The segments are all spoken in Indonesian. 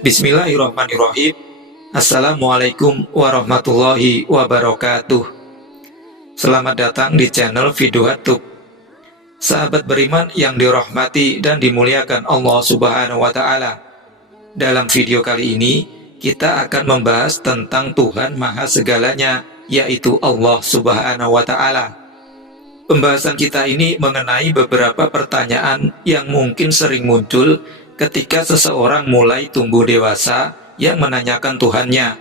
Bismillahirrahmanirrahim. Assalamualaikum warahmatullahi wabarakatuh. Selamat datang di channel Viduhatuk. Sahabat beriman yang dirahmati dan dimuliakan Allah Subhanahu wa Ta'ala. Dalam video kali ini kita akan membahas tentang Tuhan Maha Segalanya, yaitu Allah Subhanahu wa Ta'ala. Pembahasan kita ini mengenai beberapa pertanyaan yang mungkin sering muncul ketika seseorang mulai tumbuh dewasa yang menanyakan Tuhannya.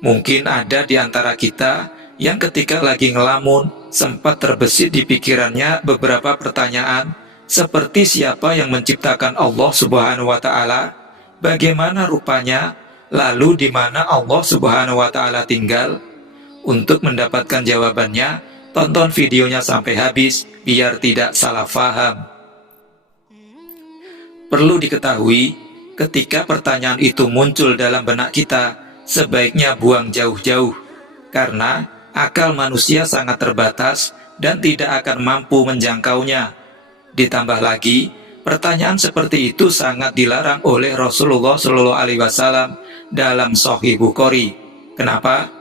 Mungkin ada di antara kita yang ketika lagi ngelamun sempat terbesit di pikirannya beberapa pertanyaan seperti siapa yang menciptakan Allah Subhanahu wa Ta'ala, bagaimana rupanya, lalu di mana Allah Subhanahu wa Ta'ala tinggal. Untuk mendapatkan jawabannya, tonton videonya sampai habis biar tidak salah faham. Perlu diketahui, ketika pertanyaan itu muncul dalam benak kita, sebaiknya buang jauh-jauh, karena akal manusia sangat terbatas dan tidak akan mampu menjangkaunya. Ditambah lagi, pertanyaan seperti itu sangat dilarang oleh Rasulullah SAW dalam Sahih Bukhari. Kenapa?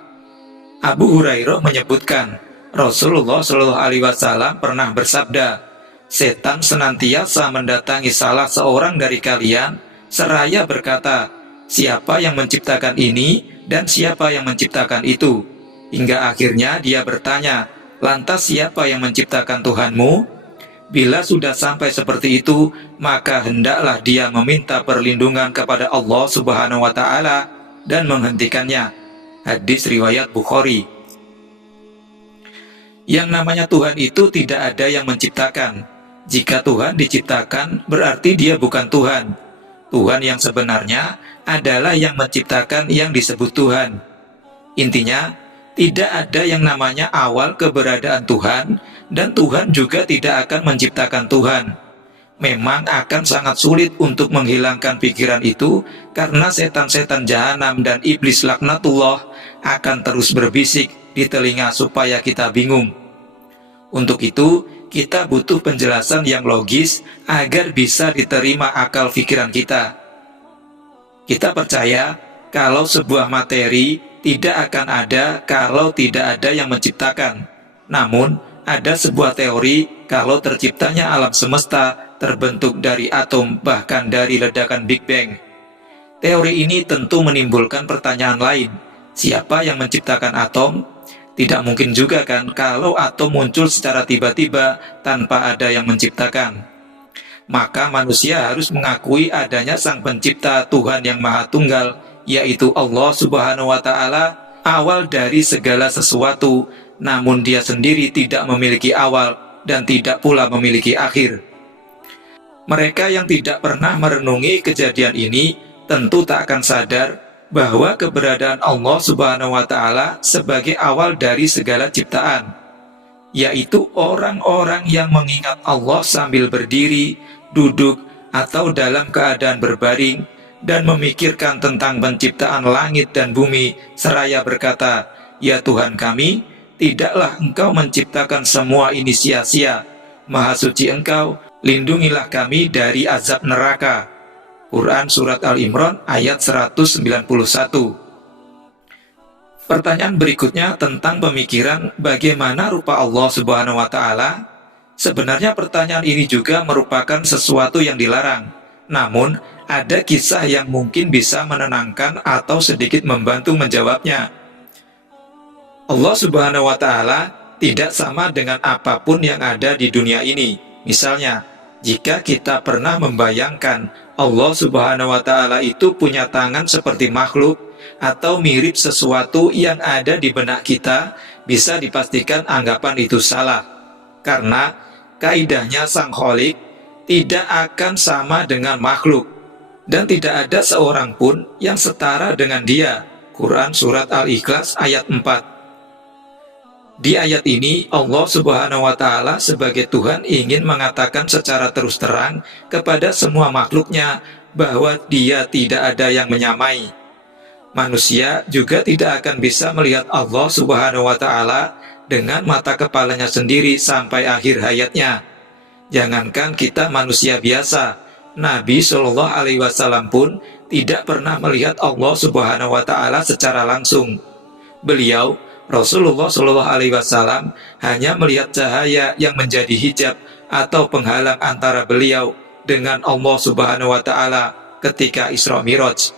Abu Hurairah menyebutkan, Rasulullah SAW pernah bersabda, setan senantiasa mendatangi salah seorang dari kalian seraya berkata, siapa yang menciptakan ini dan siapa yang menciptakan itu? Hingga akhirnya dia bertanya, lantas siapa yang menciptakan Tuhanmu? Bila sudah sampai seperti itu, maka hendaklah dia meminta perlindungan kepada Allah Subhanahu wa Ta'ala dan menghentikannya. Hadis riwayat Bukhari. Yang namanya Tuhan itu tidak ada yang menciptakan. Jika Tuhan diciptakan, berarti dia bukan Tuhan. Tuhan yang sebenarnya adalah yang menciptakan yang disebut Tuhan. Intinya, tidak ada yang namanya awal keberadaan Tuhan, dan Tuhan juga tidak akan menciptakan Tuhan. Memang akan sangat sulit untuk menghilangkan pikiran itu, karena setan-setan jahanam dan iblis laknatullah akan terus berbisik di telinga supaya kita bingung. Untuk itu, kita butuh penjelasan yang logis agar bisa diterima akal pikiran kita. Kita percaya kalau sebuah materi tidak akan ada kalau tidak ada yang menciptakan. Namun, ada sebuah teori kalau terciptanya alam semesta terbentuk dari atom, bahkan dari ledakan Big Bang. Teori ini tentu menimbulkan pertanyaan lain. Siapa yang menciptakan atom? Tidak mungkin juga kan kalau atom muncul secara tiba-tiba tanpa ada yang menciptakan. Maka manusia harus mengakui adanya Sang Pencipta Tuhan yang Maha Tunggal, yaitu Allah Subhanahu wa Ta'ala, awal dari segala sesuatu, namun dia sendiri tidak memiliki awal dan tidak pula memiliki akhir. Mereka yang tidak pernah merenungi kejadian ini tentu tak akan sadar bahwa keberadaan Allah Subhanahu wa Ta'ala sebagai awal dari segala ciptaan, yaitu orang-orang yang mengingat Allah sambil berdiri, duduk, atau dalam keadaan berbaring, dan memikirkan tentang penciptaan langit dan bumi, seraya berkata, ya Tuhan kami, tidaklah Engkau menciptakan semua ini sia-sia. Maha suci Engkau, lindungilah kami dari azab neraka. Quran Surat Al-Imran ayat 191. Pertanyaan berikutnya tentang pemikiran bagaimana rupa Allah Subhanahu wa Ta'ala. Sebenarnya pertanyaan ini juga merupakan sesuatu yang dilarang. Namun, ada kisah yang mungkin bisa menenangkan atau sedikit membantu menjawabnya. Allah Subhanahu wa Ta'ala tidak sama dengan apapun yang ada di dunia ini. Misalnya, jika kita pernah membayangkan Allah Subhanahu wa Ta'ala itu punya tangan seperti makhluk atau mirip sesuatu yang ada di benak kita, bisa dipastikan anggapan itu salah. Karena kaidahnya Sang Khalik tidak akan sama dengan makhluk, dan tidak ada seorang pun yang setara dengan dia. Quran Surat Al-Ikhlas ayat 4. Di ayat ini, Allah Subhanahu wa Ta'ala sebagai Tuhan ingin mengatakan secara terus terang kepada semua makhluknya bahwa Dia tidak ada yang menyamai. Manusia juga tidak akan bisa melihat Allah Subhanahu wa Ta'ala dengan mata kepalanya sendiri sampai akhir hayatnya. Jangankan kita manusia biasa, Nabi Shallallahu Alaihi Wasallam pun tidak pernah melihat Allah Subhanahu wa Ta'ala secara langsung. Beliau, Rasulullah Shallallahu Alaihi Wasallam, hanya melihat cahaya yang menjadi hijab atau penghalang antara beliau dengan Allah Subhanahu wa Ta'ala ketika Isra Miraj.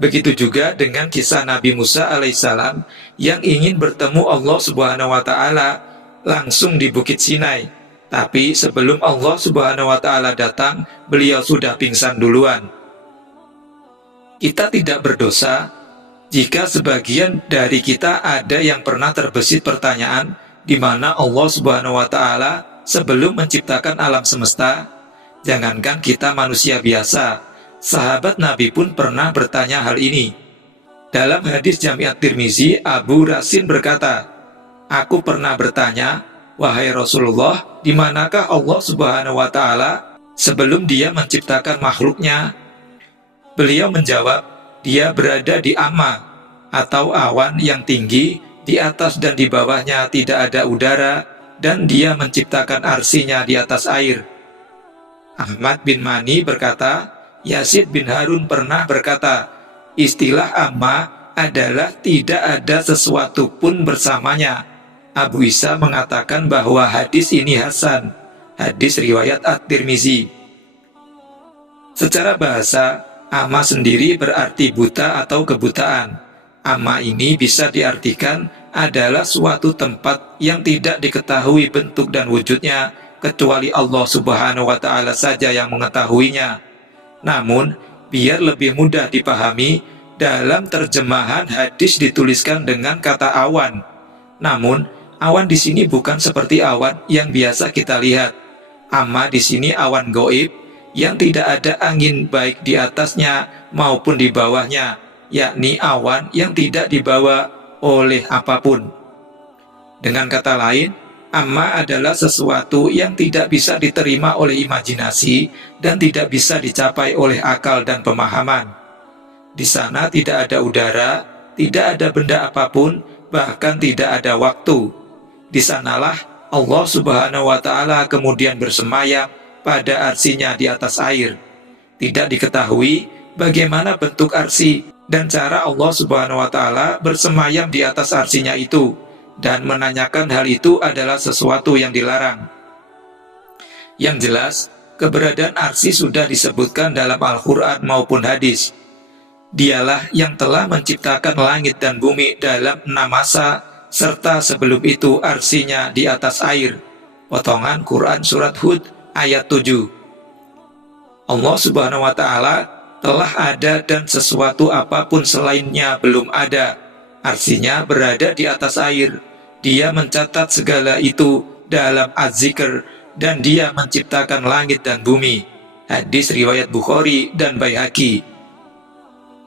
Begitu juga dengan kisah Nabi Musa alaihissalam yang ingin bertemu Allah Subhanahu wa Ta'ala langsung di Bukit Sinai. Tapi sebelum Allah Subhanahu wa Ta'ala datang, beliau sudah pingsan duluan. Kita tidak berdosa jika sebagian dari kita ada yang pernah terbesit pertanyaan di mana Allah Subhanahu wa Ta'ala sebelum menciptakan alam semesta. Jangankan kita manusia biasa, sahabat Nabi pun pernah bertanya hal ini. Dalam hadis Jami' Tirmizi, Abu Rasin berkata, "Aku pernah bertanya, wahai Rasulullah, di manakah Allah Subhanahu wa Ta'ala sebelum Dia menciptakan makhluknya?" Beliau menjawab, "Dia berada di amma atau awan yang tinggi, di atas dan di bawahnya tidak ada udara, dan Dia menciptakan arsinya di atas air." Ahmad bin Mani berkata, Yazid bin Harun pernah berkata, istilah amma adalah tidak ada sesuatu pun bersamanya. Abu Isa mengatakan bahwa hadis ini hasan, hadis riwayat At-Tirmizi. Secara bahasa, amma sendiri berarti buta atau kebutaan. Amma ini bisa diartikan adalah suatu tempat yang tidak diketahui bentuk dan wujudnya, kecuali Allah Subhanahu wa Ta'ala saja yang mengetahuinya. Namun, biar lebih mudah dipahami, dalam terjemahan hadis dituliskan dengan kata awan. Namun, awan di sini bukan seperti awan yang biasa kita lihat. Amma di sini awan goib yang tidak ada angin baik di atasnya maupun di bawahnya, yakni awan yang tidak dibawa oleh apapun. Dengan kata lain, amma adalah sesuatu yang tidak bisa diterima oleh imajinasi dan tidak bisa dicapai oleh akal dan pemahaman. Di sana tidak ada udara, tidak ada benda apapun, bahkan tidak ada waktu. Di sanalah Allah Subhanahu wa Ta'ala kemudian bersemayam pada arsinya di atas air. Tidak diketahui bagaimana bentuk arsi dan cara Allah Subhanahu wa Ta'ala bersemayam di atas arsinya itu. Dan menanyakan hal itu adalah sesuatu yang dilarang. Yang jelas, keberadaan arsy sudah disebutkan dalam Al-Quran maupun hadis. Dialah yang telah menciptakan langit dan bumi dalam 6 masa, serta sebelum itu arsinya di atas air. Potongan Quran Surat Hud ayat 7. Allah Subhanahu wa Ta'ala telah ada dan sesuatu apapun selainnya belum ada. Arsinya berada di atas air. Dia mencatat segala itu dalam Az-Zikr dan Dia menciptakan langit dan bumi. Hadis riwayat Bukhari dan Baihaqi.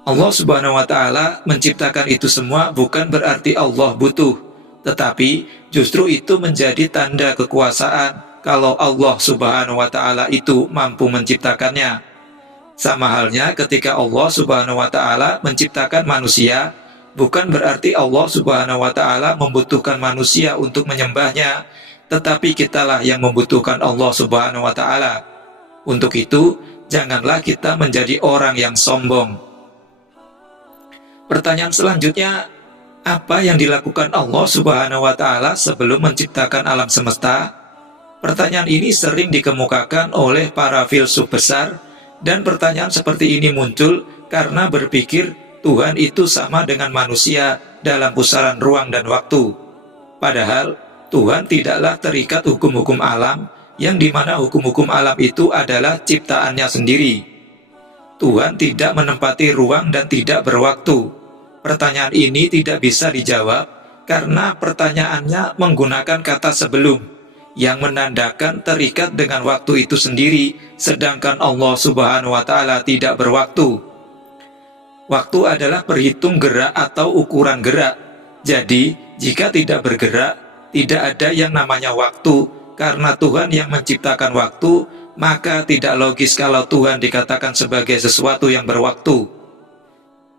Allah Subhanahu wa Ta'ala menciptakan itu semua bukan berarti Allah butuh, tetapi justru itu menjadi tanda kekuasaan kalau Allah Subhanahu wa Ta'ala itu mampu menciptakannya. Sama halnya ketika Allah Subhanahu wa Ta'ala menciptakan manusia, bukan berarti Allah Subhanahu wa Ta'ala membutuhkan manusia untuk menyembahnya, tetapi kitalah yang membutuhkan Allah Subhanahu wa Ta'ala. Untuk itu, janganlah kita menjadi orang yang sombong. Pertanyaan selanjutnya, apa yang dilakukan Allah Subhanahu wa Ta'ala sebelum menciptakan alam semesta? Pertanyaan ini sering dikemukakan oleh para filsuf besar, dan pertanyaan seperti ini muncul karena berpikir Tuhan itu sama dengan manusia dalam pusaran ruang dan waktu. Padahal Tuhan tidaklah terikat hukum-hukum alam, yang dimana hukum-hukum alam itu adalah ciptaannya sendiri. Tuhan tidak menempati ruang dan tidak berwaktu. Pertanyaan ini tidak bisa dijawab karena pertanyaannya menggunakan kata sebelum, yang menandakan terikat dengan waktu itu sendiri, sedangkan Allah Subhanahu wa Ta'ala tidak berwaktu. Waktu adalah perhitung gerak atau ukuran gerak. Jadi, jika tidak bergerak, tidak ada yang namanya waktu. Karena Tuhan yang menciptakan waktu, maka tidak logis kalau Tuhan dikatakan sebagai sesuatu yang berwaktu.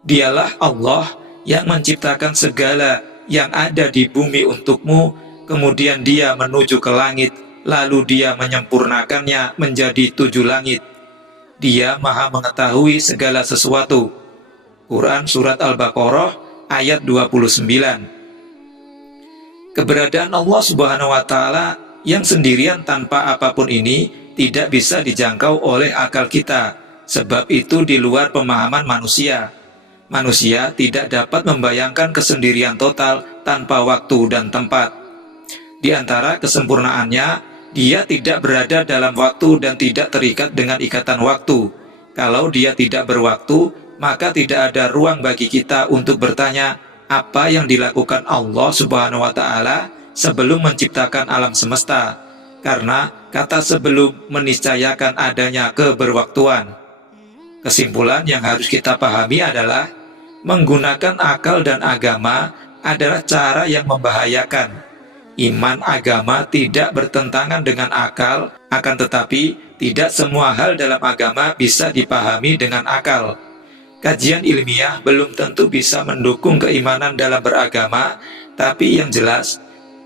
Dialah Allah yang menciptakan segala yang ada di bumi untukmu, kemudian Dia menuju ke langit, lalu Dia menyempurnakannya menjadi 7 langit. Dia Maha mengetahui segala sesuatu. Quran Surat Al-Baqarah ayat 29. Keberadaan Allah Subhanahu wa Ta'ala yang sendirian tanpa apapun ini tidak bisa dijangkau oleh akal kita, sebab itu di luar pemahaman manusia. Manusia tidak dapat membayangkan kesendirian total tanpa waktu dan tempat. Di antara kesempurnaannya, Dia tidak berada dalam waktu dan tidak terikat dengan ikatan waktu. Kalau Dia tidak berwaktu, maka tidak ada ruang bagi kita untuk bertanya apa yang dilakukan Allah Subhanahu wa Ta'ala sebelum menciptakan alam semesta, karena kata sebelum meniscayakan adanya keberwaktuan. Kesimpulan yang harus kita pahami adalah menggunakan akal dan agama adalah cara yang membahayakan. Iman agama tidak bertentangan dengan akal, akan tetapi tidak semua hal dalam agama bisa dipahami dengan akal. Kajian ilmiah belum tentu bisa mendukung keimanan dalam beragama, tapi yang jelas,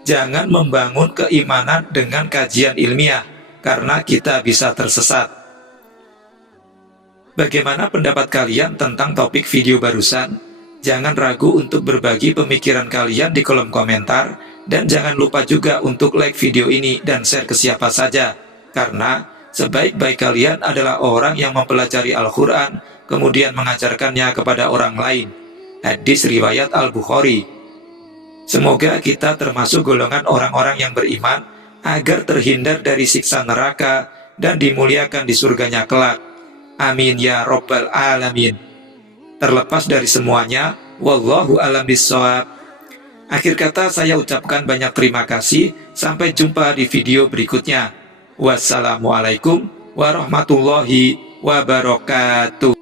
jangan membangun keimanan dengan kajian ilmiah, karena kita bisa tersesat. Bagaimana pendapat kalian tentang topik video barusan? Jangan ragu untuk berbagi pemikiran kalian di kolom komentar, dan jangan lupa juga untuk like video ini dan share ke siapa saja, karena sebaik-baik kalian adalah orang yang mempelajari Al-Quran, kemudian mengajarkannya kepada orang lain. Hadis riwayat Al-Bukhari. Semoga kita termasuk golongan orang-orang yang beriman, agar terhindar dari siksa neraka dan dimuliakan di surganya kelak. Amin ya Rabbal Alamin. Terlepas dari semuanya, wallahu a'lam bishawab. Akhir kata saya ucapkan banyak terima kasih. Sampai jumpa di video berikutnya. Wassalamualaikum warahmatullahi wabarakatuh.